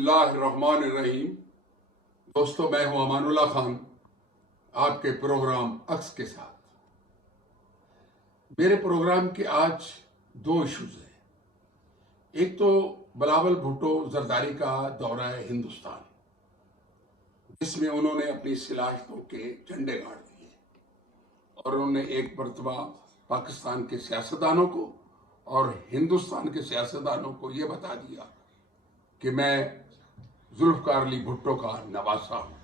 اللہ الرحمن الرحیم۔ دوستو، میں ہوں امان اللہ خان، آپ کے پروگرام عکس کے ساتھ۔ میرے پروگرام کے آج دو ایشوز ہیں۔ ایک تو بلاول بھٹو زرداری کا دورہ ہے ہندوستان، جس میں انہوں نے اپنی صلاحیتوں کے جھنڈے گاڑ دیے اور انہوں نے ایک مرتبہ پاکستان کے سیاستدانوں کو اور ہندوستان کے سیاستدانوں کو یہ بتا دیا کہ میں ذوالفقار علی بھٹو کا نواسا ہوں،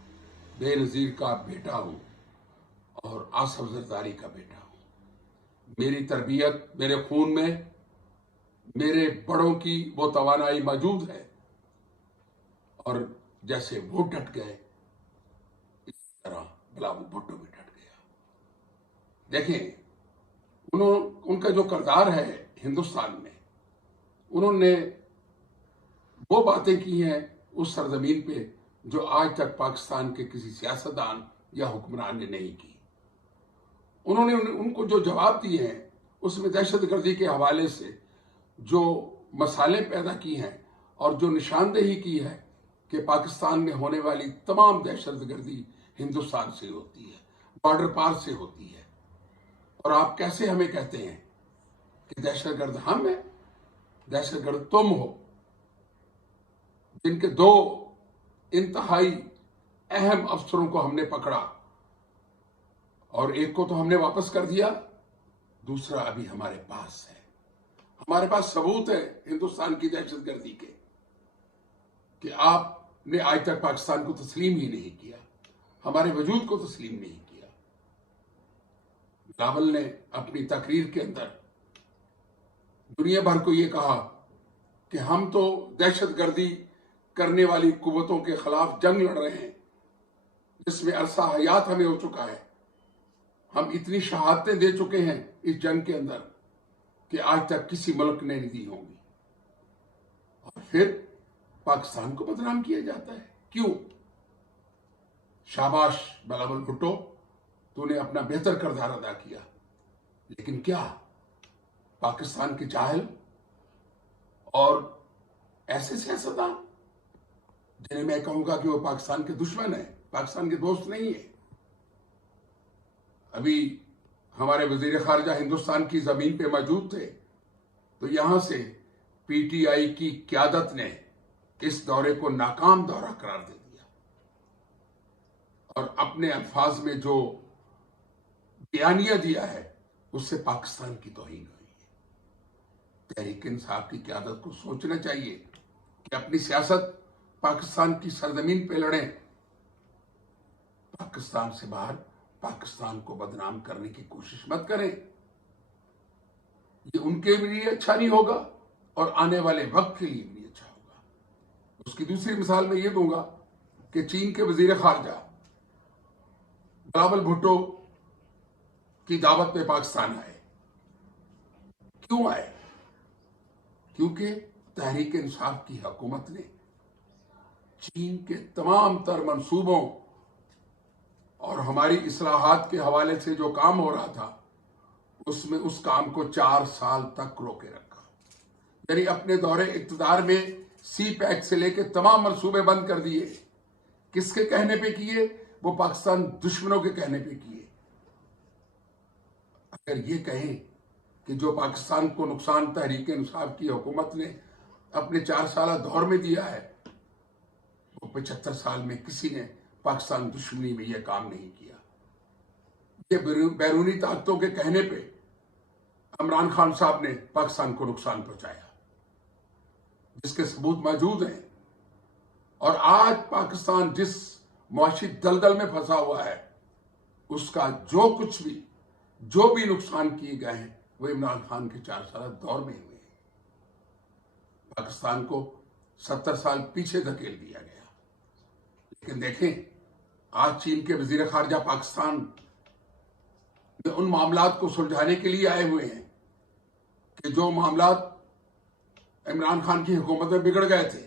بے نظیر کا بیٹا ہوں اور آصف زرداری کا بیٹا ہوں۔ میری تربیت، میرے خون میں میرے بڑوں کی وہ توانائی موجود ہے، اور جیسے وہ ڈٹ گئے اس طرح بلاول بھٹو بھی ڈٹ گیا۔ دیکھیں، ان کا جو کردار ہے ہندوستان میں، انہوں نے وہ باتیں کی ہیں اس سرزمین پہ جو آج تک پاکستان کے کسی سیاستدان یا حکمران نے نہیں کی۔ انہوں نے ان کو جو جواب دیے ہیں اس میں دہشت گردی کے حوالے سے جو مسائلیں پیدا کی ہیں اور جو نشاندہی کی ہے کہ پاکستان میں ہونے والی تمام دہشت گردی ہندوستان سے ہوتی ہے، بارڈر پار سے ہوتی ہے، اور آپ کیسے ہمیں کہتے ہیں کہ دہشت گرد ہم ہیں، دہشت گرد تم ہو، جن کے دو انتہائی اہم افسروں کو ہم نے پکڑا اور ایک کو تو ہم نے واپس کر دیا، دوسرا ابھی ہمارے پاس ہے۔ ہمارے پاس ثبوت ہے ہندوستان کی دہشت گردی کے کہ آپ نے آج تک پاکستان کو تسلیم ہی نہیں کیا، ہمارے وجود کو تسلیم نہیں کیا۔ بلاول نے اپنی تقریر کے اندر دنیا بھر کو یہ کہا کہ ہم تو دہشت گردی کرنے والی قوتوں کے خلاف جنگ لڑ رہے ہیں، جس میں عرصہ حیات ہمیں ہو چکا ہے، ہم اتنی شہادتیں دے چکے ہیں اس جنگ کے اندر کہ آج تک کسی ملک نے نہیں دی ہوں گی، اور پھر پاکستان کو بدنام کیا جاتا ہے۔ کیوں؟ شاباش بلاول بھٹو، تو نے اپنا بہتر کردار ادا کیا، لیکن کیا پاکستان کے جاہل اور ایسے سیاستدان جنہیں میں کہوں گا کہ وہ پاکستان کے دشمن ہیں، پاکستان کے دوست نہیں ہیں؟ ابھی ہمارے وزیر خارجہ ہندوستان کی زمین پہ موجود تھے، تو یہاں سے پی ٹی آئی کی قیادت نے اس دورے کو ناکام دورہ قرار دے دیا اور اپنے الفاظ میں جو بیانیہ دیا ہے اس سے پاکستان کی توہین ہوئی ہے۔ تحریک انصاف کی قیادت کو سوچنا چاہیے کہ اپنی سیاست پاکستان کی سرزمین پہ لڑیں، پاکستان سے باہر پاکستان کو بدنام کرنے کی کوشش مت کریں۔ یہ ان کے لیے اچھا نہیں ہوگا اور آنے والے وقت کے لیے بھی اچھا ہوگا۔ اس کی دوسری مثال میں یہ دوں گا کہ چین کے وزیر خارجہ بلاول بھٹو کی دعوت پہ پاکستان آئے۔ کیوں آئے؟ کیونکہ تحریک انصاف کی حکومت نے چین کے تمام تر منصوبوں اور ہماری اصلاحات کے حوالے سے جو کام ہو رہا تھا اس میں اس کام کو 4 سال تک روکے رکھا۔ یعنی اپنے دور اقتدار میں سی پیک سے لے کے تمام منصوبے بند کر دیے۔ کس کے کہنے پہ کیے؟ وہ پاکستان دشمنوں کے کہنے پہ کیے۔ اگر یہ کہیں کہ جو پاکستان کو نقصان تحریک انصاف کی حکومت نے اپنے 4 سالہ دور میں دیا ہے، وہ 75 سال میں کسی نے پاکستان دشمنی میں یہ کام نہیں کیا۔ یہ بیرونی طاقتوں کے کہنے پہ عمران خان صاحب نے پاکستان کو نقصان پہنچایا، جس کے ثبوت موجود ہیں۔ اور آج پاکستان جس معاشی دلدل میں پھنسا ہوا ہے، اس کا جو بھی نقصان کیے گئے ہیں وہ عمران خان کے 4 سالہ دور میں ہوئے ہیں۔ پاکستان کو 70 سال پیچھے دھکیل دیا گیا۔ لیکن دیکھیں، آج چین کے وزیر خارجہ پاکستان میں ان معاملات کو سلجھانے کے لیے آئے ہوئے ہیں کہ جو معاملات عمران خان کی حکومت میں بگڑ گئے تھے،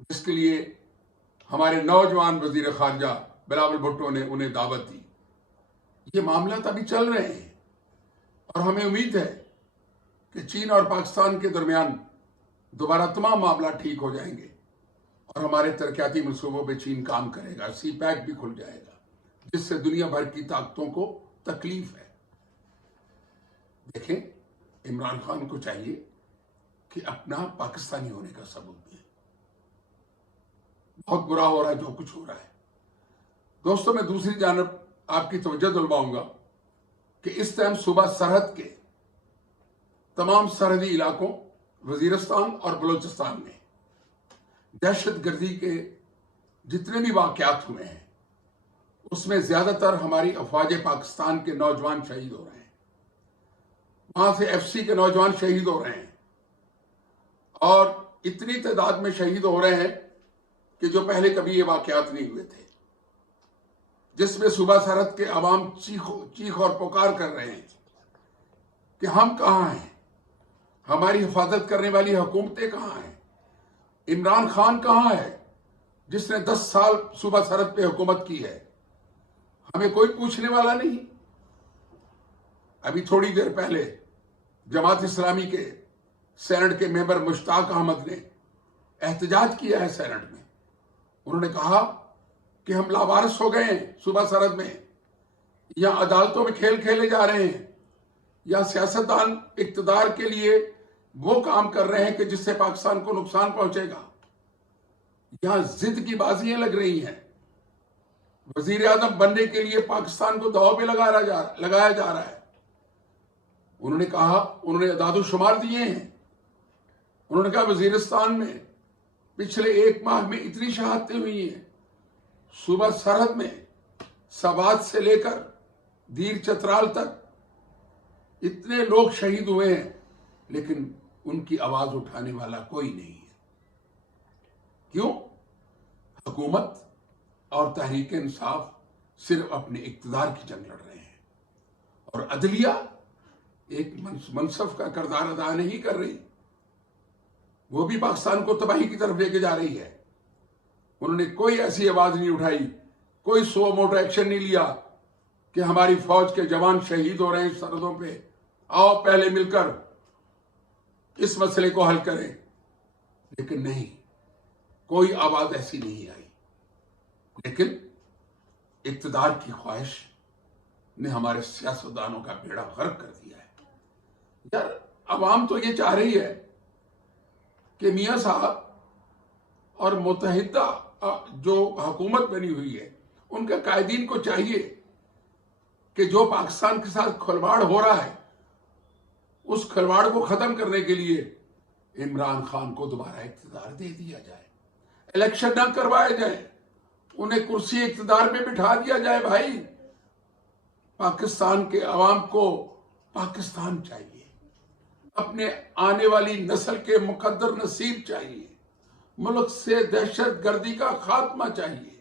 جس کے لیے ہمارے نوجوان وزیر خارجہ بلاول بھٹو نے انہیں دعوت دی۔ یہ معاملات ابھی چل رہے ہیں اور ہمیں امید ہے کہ چین اور پاکستان کے درمیان دوبارہ تمام معاملات ٹھیک ہو جائیں گے اور ہمارے ترقیاتی منصوبوں پہ چین کام کرے گا. سی پیک بھی کھل جائے گا جس سے دنیا بھر کی طاقتوں کو تکلیف ہے. دیکھیں عمران خان کو چاہیے کہ اپنا پاکستانی ہونے کا ثبوت دیں. بہت برا ہو رہا ہے جو کچھ ہو رہا ہے. دوستوں میں دوسری جانب آپ کی توجہ دلواؤں گا کہ اس ٹائم صوبہ سرحد کے تمام سرحدی علاقوں وزیرستان اور بلوچستان میں دہشت گردی کے جتنے بھی واقعات ہوئے ہیں اس میں زیادہ تر ہماری افواج پاکستان کے نوجوان شہید ہو رہے ہیں. وہاں سے ایف سی کے نوجوان شہید ہو رہے ہیں اور اتنی تعداد میں شہید ہو رہے ہیں کہ جو پہلے کبھی یہ واقعات نہیں ہوئے تھے, جس میں صوبہ سرحد کے عوام چیخ اور پکار کر رہے ہیں کہ ہم کہاں ہیں, ہماری حفاظت کرنے والی حکومتیں کہاں ہیں, عمران خان کہاں ہے جس نے 10 سال صوبہ سرحد پہ حکومت کی ہے, ہمیں کوئی پوچھنے والا نہیں. ابھی تھوڑی دیر پہلے جماعت اسلامی کے سینٹ کے ممبر مشتاق احمد نے احتجاج کیا ہے سینٹ میں. انہوں نے کہا کہ ہم لاوارث ہو گئے ہیں صوبہ سرحد میں, یا عدالتوں میں کھیل کھیلے جا رہے ہیں, یا سیاستدان اقتدار کے لیے وہ کام کر رہے ہیں کہ جس سے پاکستان کو نقصان پہنچے گا. یہاں ضد کی بازیاں لگ رہی ہیں. وزیر اعظم بننے کے لیے پاکستان کو داؤ پہ لگایا جا رہا ہے. انہوں نے کہا, انہوں نے اعداد و شمار دیے ہیں. انہوں نے کہا وزیرستان میں پچھلے 1 ماہ میں اتنی شہادتیں ہوئی ہیں, صوبہ سرحد میں سوات سے لے کر دیر چترال تک اتنے لوگ شہید ہوئے ہیں, لیکن ان کی آواز اٹھانے والا کوئی نہیں ہے. کیوں؟ حکومت اور تحریک انصاف صرف اپنے اقتدار کی جنگ لڑ رہے ہیں اور عدلیہ ایک منصف کا کردار ادا نہیں کر رہی, وہ بھی پاکستان کو تباہی کی طرف لے کے جا رہی ہے. انہوں نے کوئی ایسی آواز نہیں اٹھائی, کوئی سو موٹو ایکشن نہیں لیا کہ ہماری فوج کے جوان شہید ہو رہے ہیں سرحدوں پہ, آؤ پہلے مل کر اس مسئلے کو حل کریں. لیکن نہیں, کوئی آواز ایسی نہیں آئی. لیکن اقتدار کی خواہش نے ہمارے سیاستدانوں کا بیڑا غرق کر دیا ہے. یار عوام تو یہ چاہ رہی ہے کہ میاں صاحب اور متحدہ جو حکومت بنی ہوئی ہے ان کے قائدین کو چاہیے کہ جو پاکستان کے ساتھ کھلواڑ ہو رہا ہے اس کھلواڑ کو ختم کرنے کے لیے عمران خان کو دوبارہ اقتدار دے دیا جائے, الیکشن نہ کروائے جائیں, انہیں کرسی اقتدار میں بٹھا دیا جائے. بھائی پاکستان کے عوام کو پاکستان چاہیے, اپنے آنے والی نسل کے مقدر نصیب چاہیے, ملک سے دہشت گردی کا خاتمہ چاہیے,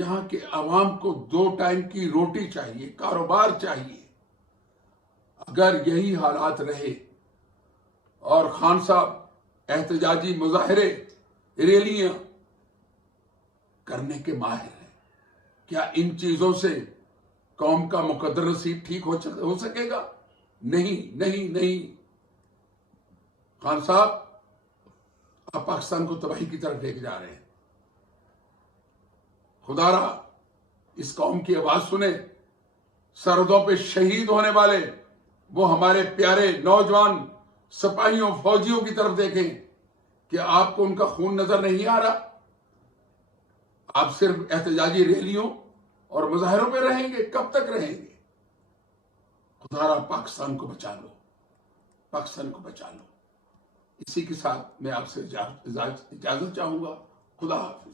یہاں کے عوام کو 2 ٹائم کی روٹی چاہیے, کاروبار چاہیے. اگر یہی حالات رہے اور خان صاحب احتجاجی مظاہرے ریلیاں کرنے کے ماہر ہیں, کیا ان چیزوں سے قوم کا مقدر نصیب ٹھیک ہو سکے گا؟ نہیں نہیں نہیں. خان صاحب آپ پاکستان کو تباہی کی طرف لے کے جا رہے ہیں. خدا را اس قوم کی آواز سنیں. سرحدوں پہ شہید ہونے والے وہ ہمارے پیارے نوجوان سپاہیوں فوجیوں کی طرف دیکھیں کہ آپ کو ان کا خون نظر نہیں آ رہا. آپ صرف احتجاجی ریلیوں اور مظاہروں پہ رہیں گے, کب تک رہیں گے؟ خدا را پاکستان کو بچا لو, پاکستان کو بچا لو. اسی کے ساتھ میں آپ سے اجازت چاہوں گا. خدا حافظ.